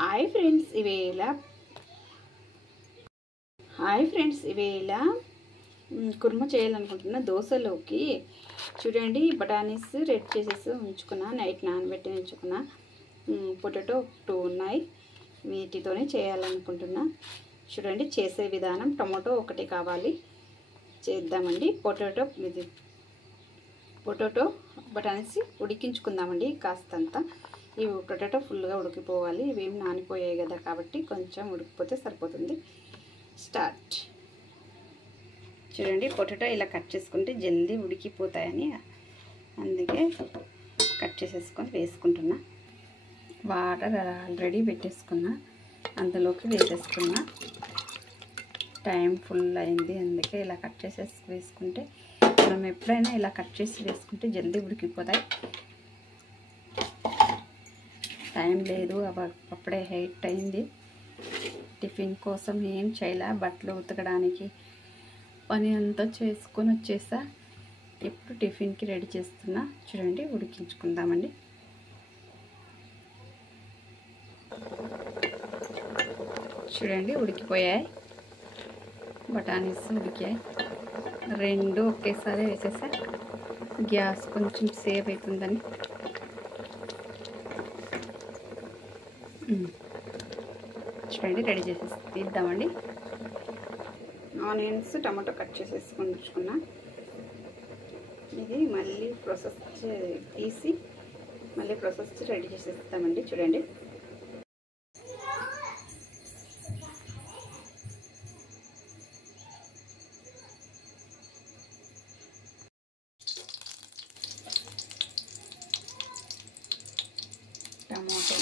Hi friends ఇవేళ kurma చేయాలనుకుంటున్నా. దోశలోకి చూడండి, బఠానీస్ ready చేసేసి ఉంచుకున్నా, నైట్ నానబెట్టి ఉంచుకున్నా. పొటాటో 2 ఉన్నాయి, వీటితోనే చేయాలనుకుంటున్నా. చూడండి చేసే విధానం. టమాటో 1 కావాలి, చేద్దామండి. పొటాటో బఠానీస్ ఉడికించుకుందామండి కాస్తంత. ఈ పొటాటో ఫుల్గా ఉడికిపోవాలి, ఇవేం నానిపోయాయి కదా, కాబట్టి కొంచెం ఉడికిపోతే సరిపోతుంది. స్టార్ట్. చూడండి పొటాటో ఇలా కట్ చేసుకుంటే జల్దీ ఉడికిపోతాయని అందుకే కట్ చేసేసుకొని వేసుకుంటున్నా. వాటర్ ఆల్రెడీ పెట్టేసుకున్నా, అందులోకి వేసేసుకున్నా. టైం ఫుల్ అయింది, అందుకే ఇలా కట్ చేసేసి వేసుకుంటే, మనం ఎప్పుడైనా ఇలా కట్ చేసి వేసుకుంటే జల్దీ ఉడికిపోతాయి. టైం లేదు, అప్పుడే 8 అయింది. టిఫిన్ కోసం ఏం చేయలే, బట్టలు ఉతకడానికి పని అంతా చేసుకొని వచ్చేసా. ఇప్పుడు టిఫిన్కి రెడీ చేస్తున్నా. చూడండి ఉడికించుకుందామండి. చూడండి ఉడికిపోయాయి, బఠానీస్ ఉడికాయి. 2 ఒకేసారి వేసేసా, గ్యాస్ కొంచెం సేవ్ అవుతుందని. చూడండి రెడీ చేసేసి తీద్దామండి. ఆనియన్స్ టమాటో కట్ చేసేసుకొని ఉంచుకున్నా. ఇది మళ్ళీ ప్రాసెస్ తీసి మళ్ళీ ప్రాసెస్ రెడీ చేసేస్తామండి. చూడండి టమాటో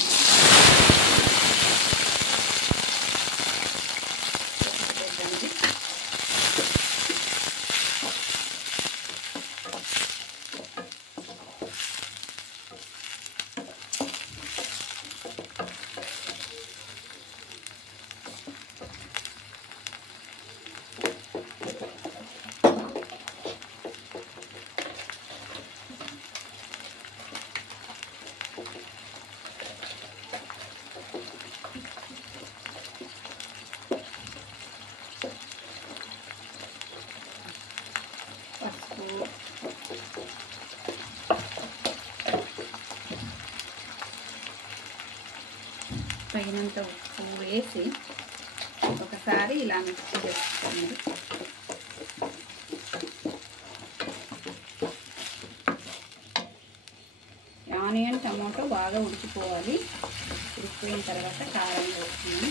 తగినంత ఉప్పు వేసి ఒకసారి ఇలా మిక్స్ చేసుకోండి. ఆనియన్ టమాటో బాగా ఉడికిపోవాలి. ఉడికిపోయిన తర్వాత కారం వేసుకుని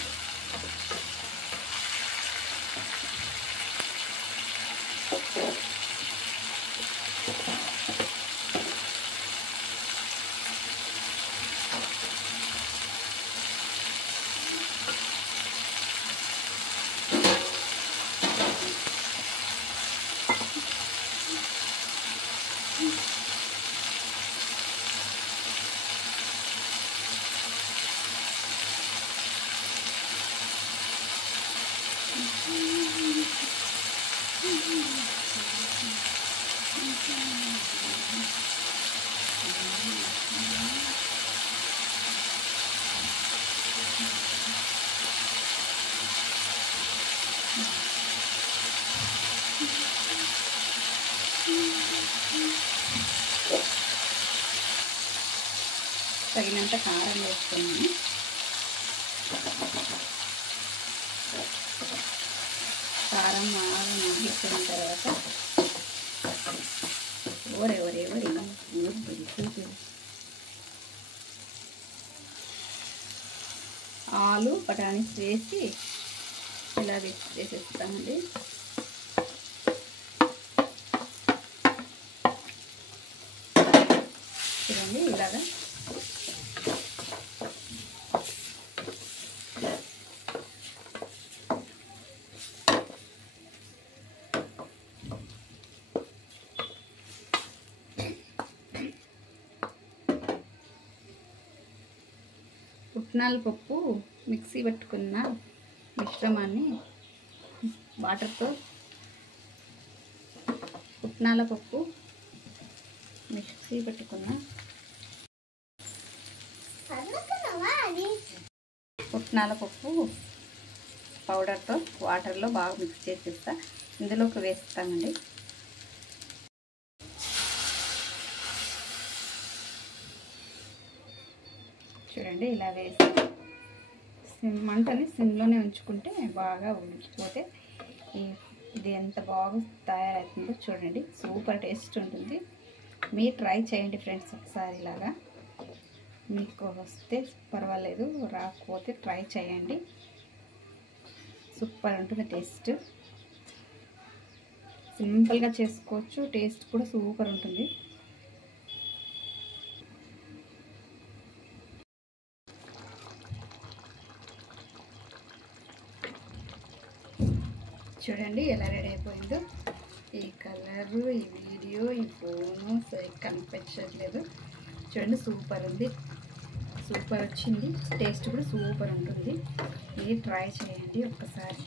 తగినంత కారం వేసుకున్నాను. కారం బాగా మగ్గిపోయిన తర్వాత ఆలు బఠానీస్ వేసి ఇలా వేసేస్తామండి. చూడండి ఇలాగా పుట్నాల పప్పు మిక్సీ పట్టుకున్న మిశ్రమాన్ని వాటర్తో, పుట్నాల పప్పు మిక్సీ పట్టుకున్న పుట్నాల పప్పు పౌడర్తో వాటర్లో బాగా మిక్స్ చేసేస్తా, ఇందులోకి వేస్తామండి. చూడండి ఇలా వేసి మంటని సిమ్లోనే ఉంచుకుంటే బాగా ఉడికిపోతే ఇది ఎంత బాగా తయారవుతుందో చూడండి. సూపర్ టేస్ట్ ఉంటుంది. మీరు ట్రై చేయండి ఫ్రెండ్స్ ఒకసారి ఇలాగా. మీకు వస్తే పర్వాలేదు, రాకపోతే ట్రై చేయండి. సూపర్ ఉంటుంది టేస్ట్. సింపుల్గా చేసుకోవచ్చు, టేస్ట్ కూడా సూపర్ ఉంటుంది. చూడండి ఎలా రెడీ అయిపోయిందో. ఈ కలరు, ఈ వీడియో, ఈ ఫోను సరిగ్గా కనిపించట్లేదు. చూడండి సూపర్ ఉంది, సూపర్ వచ్చింది. టేస్ట్ కూడా సూపర్ ఉంటుంది. మీరు ట్రై చేయండి ఒక్కసారి.